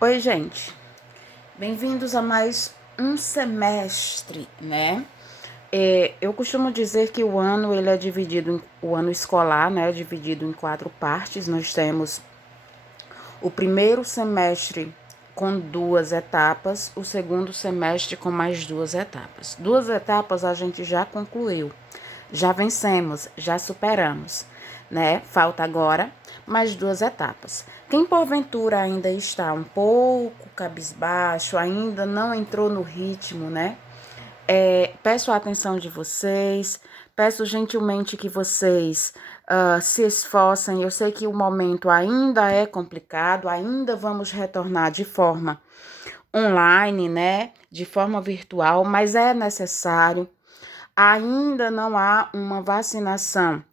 Oi, gente. Bem-vindos a mais um semestre, né? Eu costumo dizer que o ano ele é o ano escolar, né? É dividido em 4 partes. Nós temos o primeiro semestre com 2 etapas, o segundo semestre com mais 2 etapas. 2 etapas a gente já concluiu, já vencemos, já superamos, né? Falta agora mais 2 etapas. Quem porventura ainda está um pouco cabisbaixo, ainda não entrou no ritmo, né? Peço a atenção de vocês, peço gentilmente que vocês se esforcem. Eu sei que o momento ainda é complicado, ainda vamos retornar de forma online, né? De forma virtual, mas é necessário. Ainda não há uma vacinação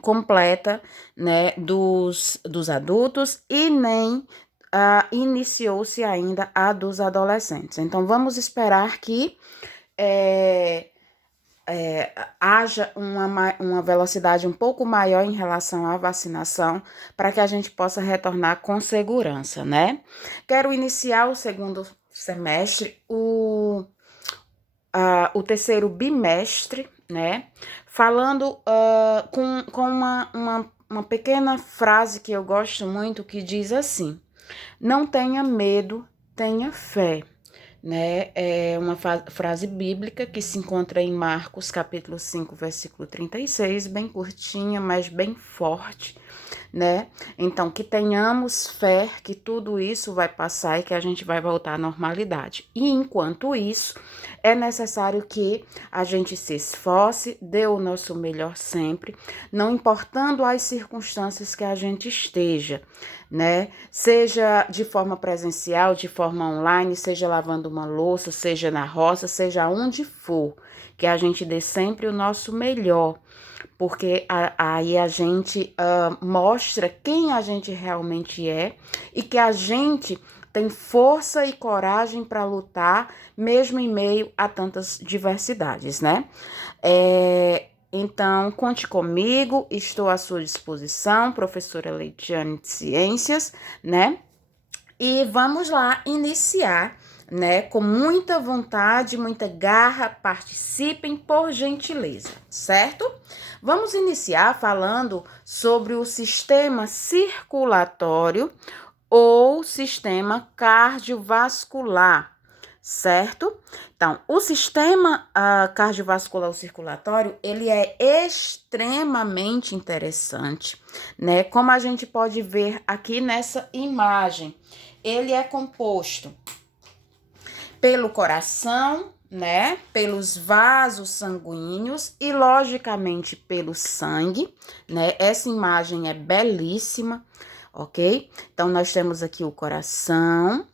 completa, né, dos adultos e nem iniciou-se ainda a dos adolescentes. Então, vamos esperar que é, haja uma velocidade um pouco maior em relação à vacinação para que a gente possa retornar com segurança, né? Quero iniciar o segundo semestre, o terceiro bimestre, né? Falando com uma pequena frase que eu gosto muito que diz assim: não tenha medo, tenha fé, né? É uma frase bíblica que se encontra em Marcos, capítulo 5, versículo 36, bem curtinha, mas bem forte, né? Então, que tenhamos fé que tudo isso vai passar e que a gente vai voltar à normalidade. E enquanto isso, é necessário que a gente se esforce, dê o nosso melhor sempre, não importando as circunstâncias que a gente esteja, né? Seja de forma presencial, de forma online, seja lavando uma louça, seja na roça, seja onde for, que a gente dê sempre o nosso melhor, porque aí a gente mostra quem a gente realmente é e que a gente tem força e coragem para lutar, mesmo em meio a tantas diversidades, né? Então, conte comigo, estou à sua disposição, professora Leitiane de Ciências, né? E vamos lá iniciar, né? Com muita vontade, muita garra, participem por gentileza, certo? Vamos iniciar falando sobre o sistema circulatório ou sistema cardiovascular, certo? Então, o sistema cardiovascular ou circulatório, ele é extremamente interessante, né? Como a gente pode ver aqui nessa imagem, ele é composto pelo coração, né? Pelos vasos sanguíneos e, logicamente, pelo sangue, né? Essa imagem é belíssima, ok? Então, nós temos aqui o coração.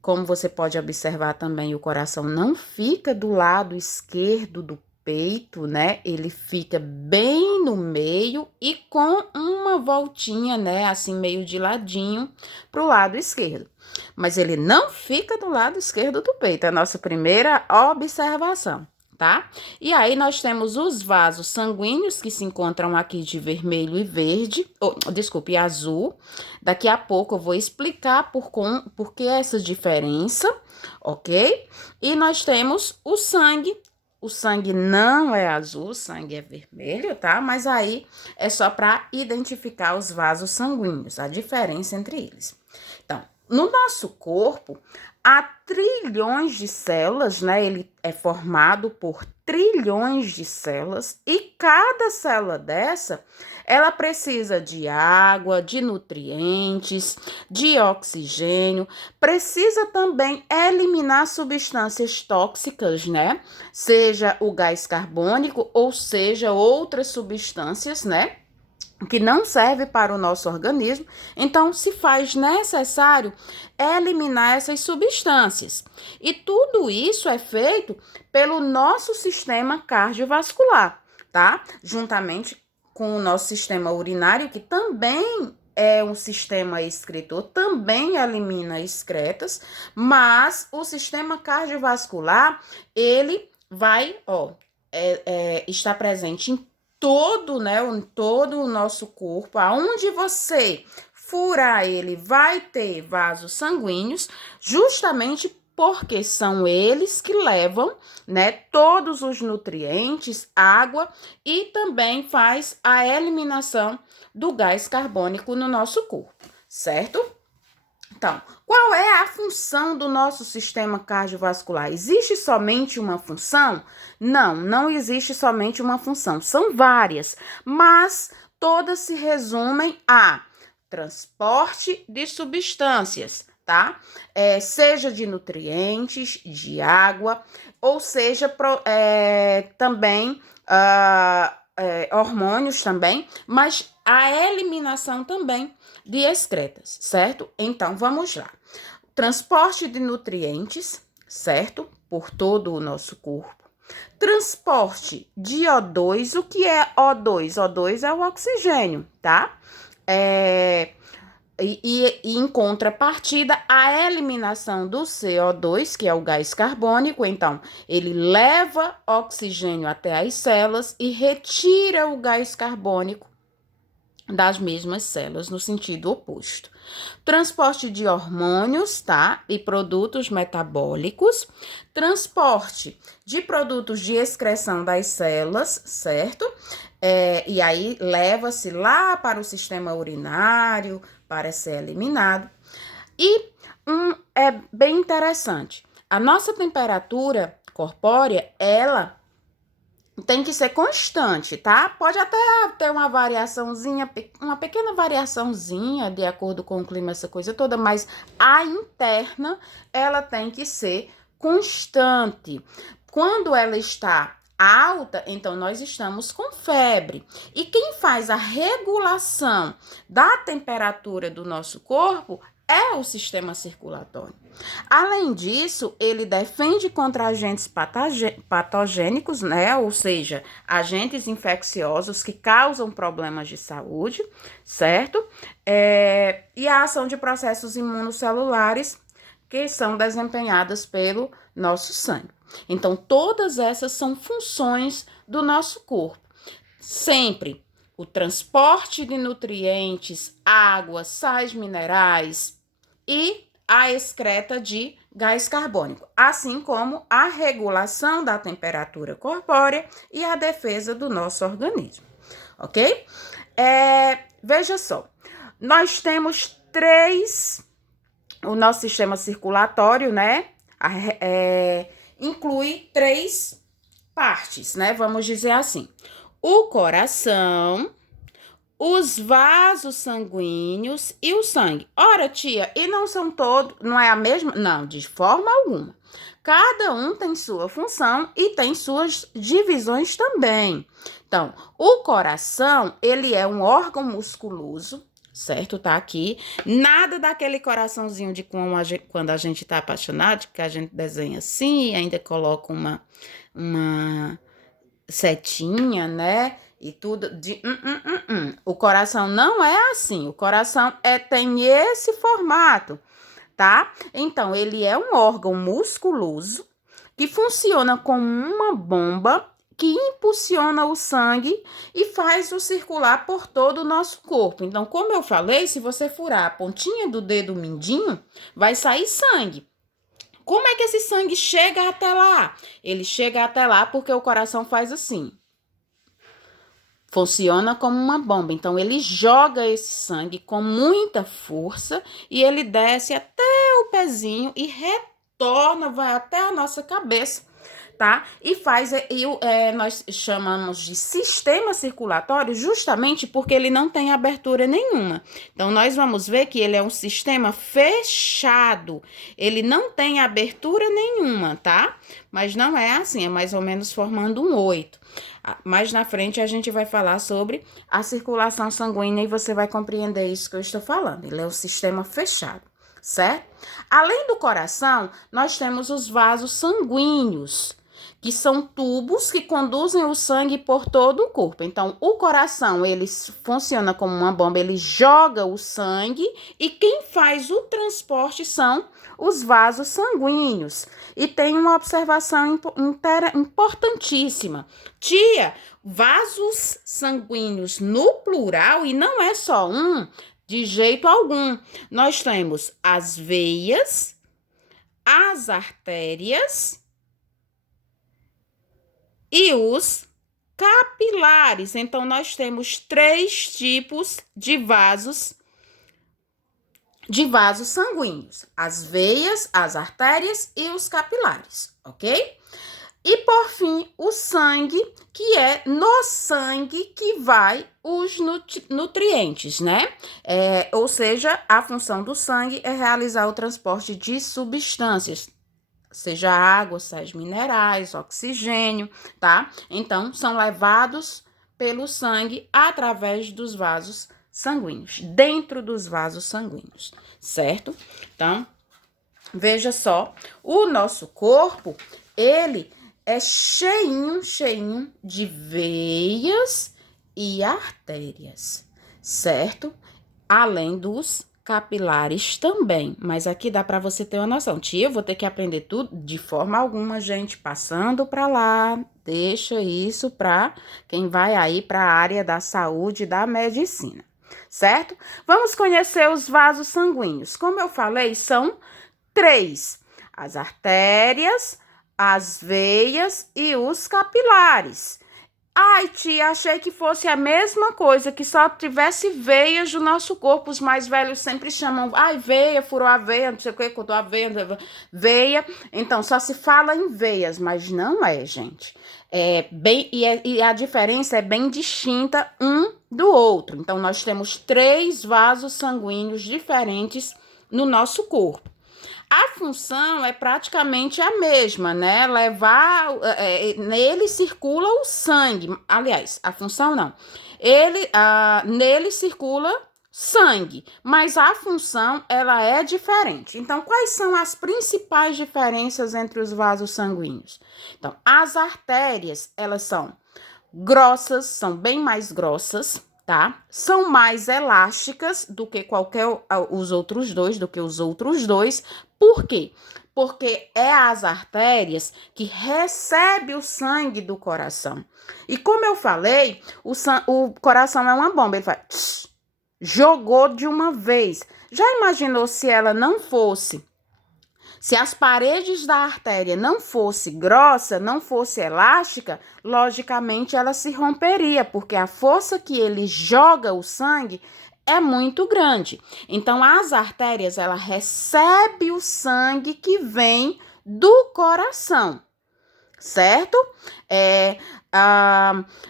Como você pode observar também, o coração não fica do lado esquerdo do peito, né? Ele fica bem no meio e com uma voltinha, né? Assim, meio de ladinho para o lado esquerdo. Mas ele não fica do lado esquerdo do peito, é a nossa primeira observação, tá? E aí nós temos os vasos sanguíneos que se encontram aqui de vermelho e verde, desculpe, azul. Daqui a pouco eu vou explicar por que essa diferença, ok? E nós temos o sangue. O sangue não é azul, o sangue é vermelho, tá? Mas aí é só para identificar os vasos sanguíneos, a diferença entre eles. Então, no nosso corpo, há trilhões de células, né? Ele é formado por trilhões de células e cada célula dessa, ela precisa de água, de nutrientes, de oxigênio, precisa também eliminar substâncias tóxicas, né? Seja o gás carbônico ou seja outras substâncias, né? Que não serve para o nosso organismo, então se faz necessário eliminar essas substâncias. E tudo isso é feito pelo nosso sistema cardiovascular, tá? Juntamente com o nosso sistema urinário, que também é um sistema excretor, também elimina excretas, mas o sistema cardiovascular, ele vai, está presente em todo, né, todo o nosso corpo, aonde você furar ele vai ter vasos sanguíneos, justamente porque são eles que levam, né, todos os nutrientes, água e também faz a eliminação do gás carbônico no nosso corpo, certo? Então, qual é a função do nosso sistema cardiovascular? Existe somente uma função? Não, não existe somente uma função, são várias, mas todas se resumem a transporte de substâncias, tá? Seja de nutrientes, de água, ou seja, também hormônios também, mas a eliminação também de excretas, certo? Então, vamos lá. Transporte de nutrientes, certo? Por todo o nosso corpo. Transporte de O2, o que é O2? O2 é o oxigênio, tá? E em contrapartida, a eliminação do CO2, que é o gás carbônico, então, ele leva oxigênio até as células e retira o gás carbônico das mesmas células, no sentido oposto. Transporte de hormônios, tá? E produtos metabólicos. Transporte de produtos de excreção das células, certo? E aí leva-se lá para o sistema urinário para ser eliminado. E é bem interessante. A nossa temperatura corpórea, ela tem que ser constante, tá? Pode até ter uma variaçãozinha, uma pequena variaçãozinha de acordo com o clima, essa coisa toda, mas a interna, ela tem que ser constante. Quando ela está alta, então nós estamos com febre. E quem faz a regulação da temperatura do nosso corpo é o sistema circulatório. Além disso, ele defende contra agentes patogênicos, né? Ou seja, agentes infecciosos que causam problemas de saúde, certo? E a ação de processos imunocelulares que são desempenhadas pelo nosso sangue. Então, todas essas são funções do nosso corpo. Sempre o transporte de nutrientes, água, sais minerais e a excreta de gás carbônico, assim como a regulação da temperatura corpórea e a defesa do nosso organismo, ok? Veja só, nós temos o nosso sistema circulatório, né, inclui 3 partes, né, vamos dizer assim, o coração, os vasos sanguíneos e o sangue. Ora, tia, e não são todos, não é a mesma? Não, de forma alguma. Cada um tem sua função e tem suas divisões também. Então, o coração, ele é um órgão musculoso, certo? Tá aqui. Nada daquele coraçãozinho de quando a gente tá apaixonado, que a gente desenha assim, ainda coloca uma setinha, né? E tudo de O coração não é assim. O coração tem esse formato, tá? Então, ele é um órgão musculoso que funciona como uma bomba que impulsiona o sangue e faz-o circular por todo o nosso corpo. Então, como eu falei, se você furar a pontinha do dedo mindinho, vai sair sangue. Como é que esse sangue chega até lá? Ele chega até lá porque o coração faz assim. Funciona como uma bomba, então ele joga esse sangue com muita força e ele desce até o pezinho e retorna, vai até a nossa cabeça, tá? E nós chamamos de sistema circulatório justamente porque ele não tem abertura nenhuma. Então, nós vamos ver que ele é um sistema fechado, ele não tem abertura nenhuma, tá? Mas não é assim, é mais ou menos formando um 8. Mais na frente a gente vai falar sobre a circulação sanguínea e você vai compreender isso que eu estou falando. Ele é um sistema fechado, certo? Além do coração, nós temos os vasos sanguíneos. que são tubos que conduzem o sangue por todo o corpo. Então, o coração, ele funciona como uma bomba, ele joga o sangue e quem faz o transporte são os vasos sanguíneos. E tem uma observação importantíssima. Tia, vasos sanguíneos no plural, e não é só um, de jeito algum. Nós temos as veias, as artérias e os capilares. Então, nós temos 3 tipos de vasos sanguíneos: as veias, as artérias e os capilares, ok? E, por fim, o sangue, que é no sangue que vai os nutrientes, né? Ou seja, a função do sangue é realizar o transporte de substâncias, seja água, sais minerais, oxigênio, tá? Então, são levados pelo sangue através dos vasos sanguíneos, dentro dos vasos sanguíneos, certo? Então, veja só, o nosso corpo, ele é cheinho de veias e artérias, certo? Além dos capilares também. Mas aqui dá para você ter uma noção. Tia, eu vou ter que aprender tudo de forma alguma, gente, passando para lá. Deixa isso para quem vai aí para a área da saúde e da medicina, certo? Vamos conhecer os vasos sanguíneos. Como eu falei, são 3: as artérias, as veias e os capilares. Ai, tia, achei que fosse a mesma coisa, que só tivesse veias do nosso corpo. Os mais velhos sempre chamam, ai, veia, furou a veia, não sei o que, cortou a veia, veia. Então, só se fala em veias, mas não é, gente. E a diferença é bem distinta um do outro. Então, nós temos 3 vasos sanguíneos diferentes no nosso corpo. A função é praticamente a mesma, né? Nele circula o sangue. Aliás, a função não. Nele circula sangue, mas a função, ela é diferente. Então, quais são as principais diferenças entre os vasos sanguíneos? Então, as artérias, elas são grossas, são bem mais grossas, tá? São mais elásticas do que os outros dois. Por quê? Porque é as artérias que recebem o sangue do coração. E como eu falei, o coração é uma bomba, ele faz jogou de uma vez. Já imaginou se ela não fosse, se as paredes da artéria não fosse grossa, não fosse elástica, logicamente ela se romperia, porque a força que ele joga o sangue é muito grande. Então, as artérias, ela recebe o sangue que vem do coração, certo?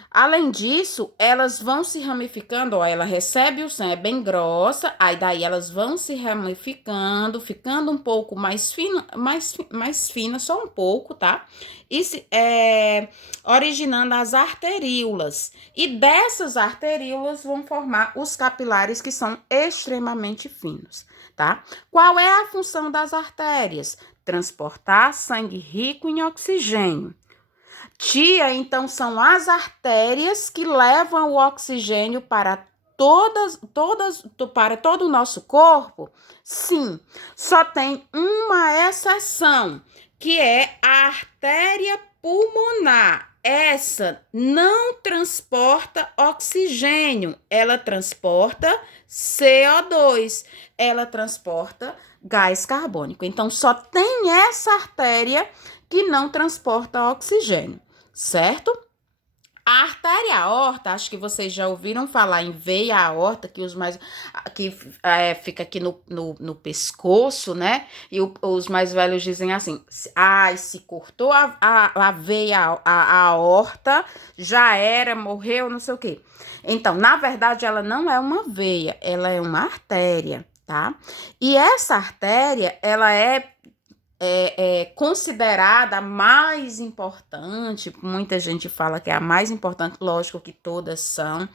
Além disso, elas vão se ramificando, ó, ela recebe o sangue, é bem grossa, aí daí elas vão se ramificando, ficando um pouco mais fina, só um pouco, tá? Originando as arteríolas. E dessas arteríolas vão formar os capilares, que são extremamente finos, tá? Qual é a função das artérias? Transportar sangue rico em oxigênio. Tia, então são as artérias que levam o oxigênio para para todo o nosso corpo? Sim, só tem uma exceção, que é a artéria pulmonar. Essa não transporta oxigênio, ela transporta CO2, ela transporta gás carbônico. Então, só tem essa artéria que não transporta oxigênio, certo? A artéria aorta, acho que vocês já ouviram falar em veia aorta, fica aqui no pescoço, né? E os mais velhos dizem assim, se cortou a veia, a aorta, já era, morreu, não sei o quê. Então, na verdade, ela não é uma veia, ela é uma artéria, tá? E essa artéria, ela é considerada a mais importante. Muita gente fala que é a mais importante, lógico que todas são,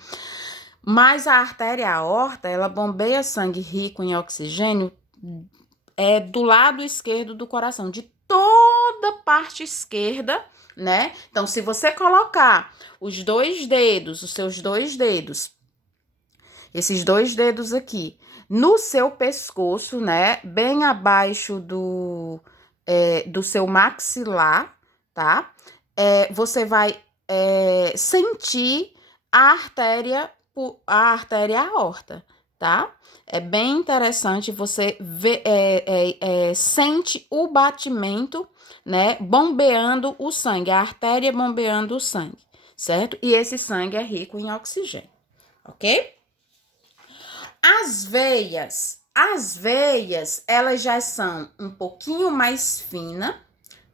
mas a artéria aorta, ela bombeia sangue rico em oxigênio do lado esquerdo do coração, de toda a parte esquerda né? Então, se você colocar os dois dedos, os seus dois dedos, esses dois dedos aqui, no seu pescoço, né? Bem abaixo do seu maxilar, tá? Você vai sentir a artéria aorta, tá? É bem interessante você ver, sente o batimento, né? Bombeando o sangue, a artéria bombeando o sangue, certo? E esse sangue é rico em oxigênio, ok? As veias, elas já são um pouquinho mais finas,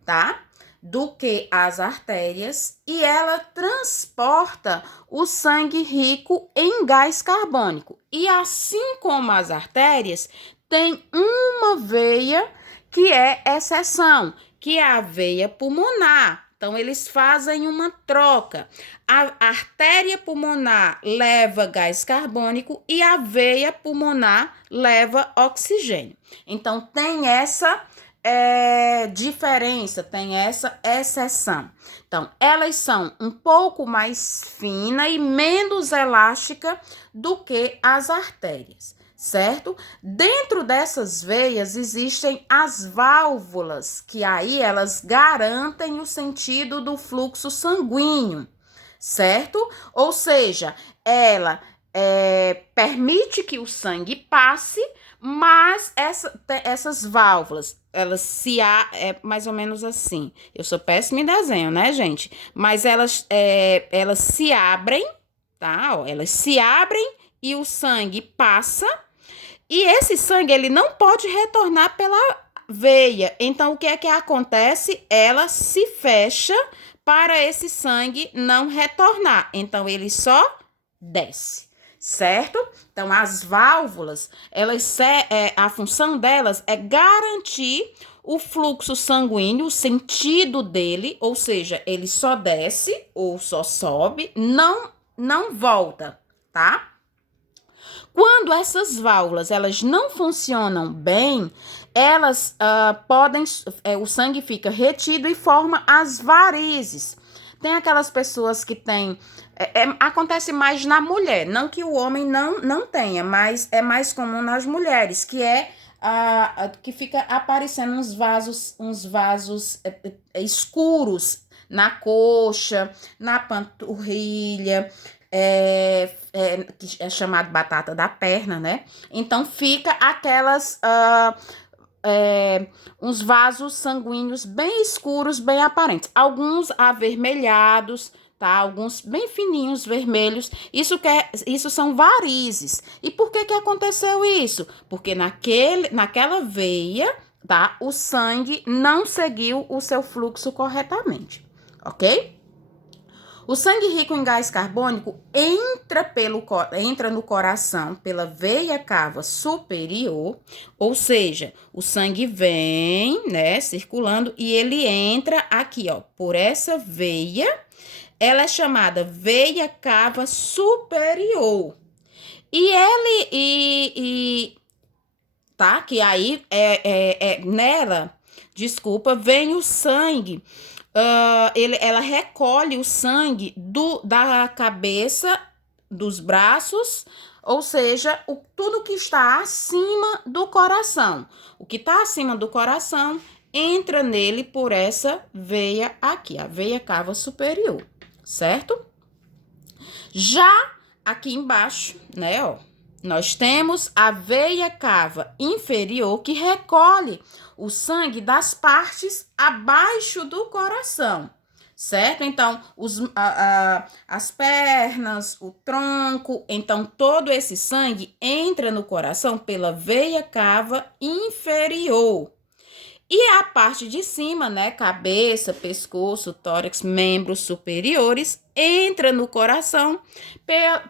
tá? Do que as artérias e ela transporta o sangue rico em gás carbônico. E assim como as artérias, tem uma veia que é exceção, que é a veia pulmonar. Então, eles fazem uma troca. A artéria pulmonar leva gás carbônico e a veia pulmonar leva oxigênio. Então, tem essa diferença, tem essa exceção. Então, elas são um pouco mais finas e menos elásticas do que as artérias, certo? Dentro dessas veias existem as válvulas, que aí elas garantem o sentido do fluxo sanguíneo, certo? Ou seja, ela permite que o sangue passe, mas essas válvulas, elas mais ou menos assim. Eu sou péssima em desenho, né, gente? Mas elas se abrem, tá? Ó, elas se abrem e o sangue passa. E esse sangue, ele não pode retornar pela veia. Então, o que é que acontece? Ela se fecha para esse sangue não retornar. Então, ele só desce, certo? Então, as válvulas, a função delas é garantir o fluxo sanguíneo, o sentido dele, ou seja, ele só desce ou só sobe, não volta, tá? Quando essas válvulas elas não funcionam bem, elas o sangue fica retido e forma as varizes. Tem aquelas pessoas que têm, acontece mais na mulher, não que o homem não tenha, mas é mais comum nas mulheres, que que fica aparecendo uns vasos escuros na coxa, na panturrilha, que é chamado batata da perna, né? Então, fica aquelas, uns vasos sanguíneos bem escuros, bem aparentes. Alguns avermelhados, tá? Alguns bem fininhos, vermelhos. Isso são varizes. E por que aconteceu isso? Porque naquela veia, tá? O sangue não seguiu o seu fluxo corretamente, ok? O sangue rico em gás carbônico entra no coração pela veia cava superior, ou seja, o sangue vem, né, circulando e ele entra aqui, ó, por essa veia. Ela é chamada veia cava superior. Tá? Que aí nela, desculpa, vem o sangue. Ela recolhe o sangue da cabeça, dos braços, ou seja, tudo que está acima do coração. O que está acima do coração entra nele por essa veia aqui, a veia cava superior, certo? Já aqui embaixo, né, ó, nós temos a veia cava inferior que recolhe o sangue das partes abaixo do coração, certo? Então, as pernas, o tronco, então todo esse sangue entra no coração pela veia cava inferior. E a parte de cima, né, cabeça, pescoço, tórax, membros superiores, entra no coração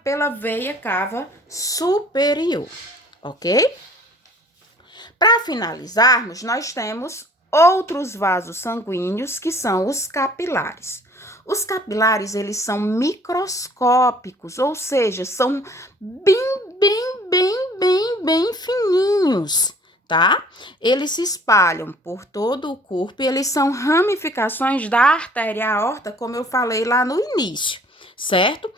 pela veia cava superior, ok? Para finalizarmos, nós temos outros vasos sanguíneos que são os capilares. Os capilares, eles são microscópicos, ou seja, são bem fininhos, tá? Eles se espalham por todo o corpo e eles são ramificações da artéria aorta, como eu falei lá no início, certo?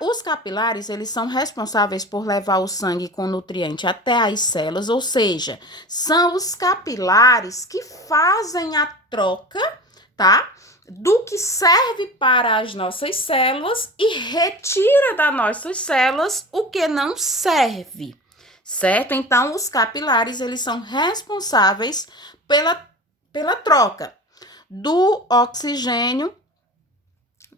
Os capilares, eles são responsáveis por levar o sangue com nutriente até as células, ou seja, são os capilares que fazem a troca, tá? Do que serve para as nossas células e retira das nossas células o que não serve, certo? Então, os capilares, eles são responsáveis pela troca do oxigênio,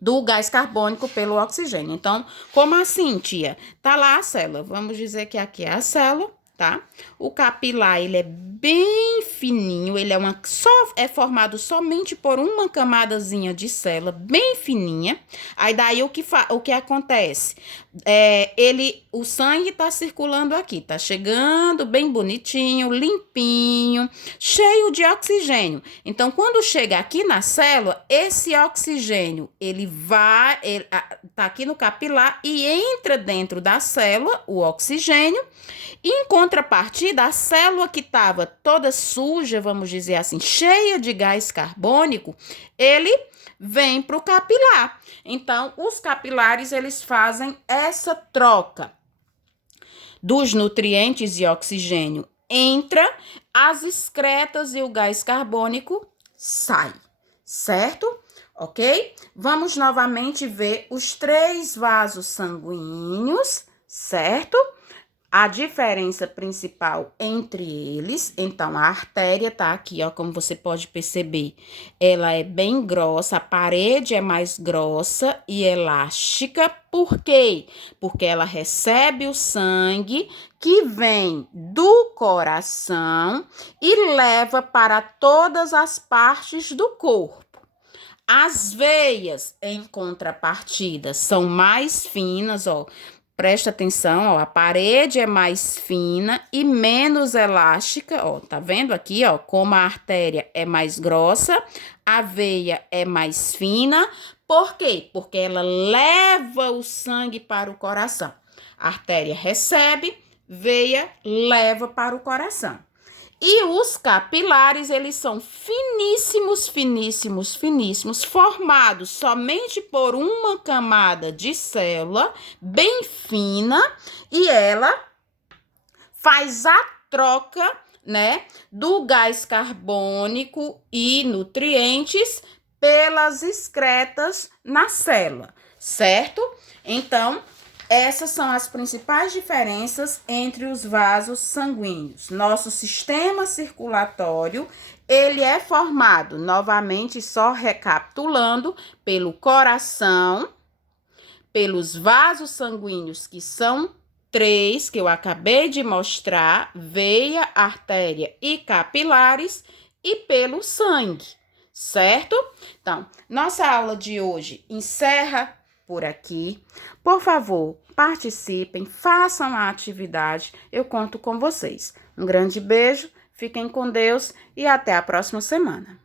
do gás carbônico pelo oxigênio. Então, como assim, tia? Tá lá a célula. Vamos dizer que aqui é a célula, tá? O capilar, ele é bem fininho, ele é formado somente por uma camadazinha de célula bem fininha. Aí daí o que acontece? O sangue tá circulando aqui, tá chegando bem bonitinho, limpinho, cheio de oxigênio. Então, quando chega aqui na célula, esse oxigênio, tá aqui no capilar e entra dentro da célula, o oxigênio. Em contrapartida, a célula que estava toda suja, vamos dizer assim, cheia de gás carbônico, ele vem para o capilar. Então, os capilares, eles fazem essa troca dos nutrientes e oxigênio. Entra, as excretas e o gás carbônico sai, certo? Ok? Vamos novamente ver os 3 vasos sanguíneos, certo? A diferença principal entre eles, então, a artéria tá aqui, ó, como você pode perceber, ela é bem grossa, a parede é mais grossa e elástica. Por quê? Porque ela recebe o sangue que vem do coração e leva para todas as partes do corpo. As veias, em contrapartida, são mais finas, ó. Presta atenção, ó, a parede é mais fina e menos elástica, ó, tá vendo aqui, ó, como a artéria é mais grossa, a veia é mais fina. Por quê? Porque ela leva o sangue para o coração. A artéria recebe, veia leva para o coração. E os capilares, eles são finíssimos, finíssimos, finíssimos, formados somente por uma camada de célula bem fina, e ela faz a troca, né, do gás carbônico e nutrientes pelas excretas na célula, certo? Então, essas são as principais diferenças entre os vasos sanguíneos. Nosso sistema circulatório, ele é formado, novamente, só recapitulando, pelo coração, pelos vasos sanguíneos, que são 3, que eu acabei de mostrar, veia, artéria e capilares, e pelo sangue, certo? Então, nossa aula de hoje encerra por aqui. Por favor, participem, façam a atividade, eu conto com vocês. Um grande beijo, fiquem com Deus e até a próxima semana.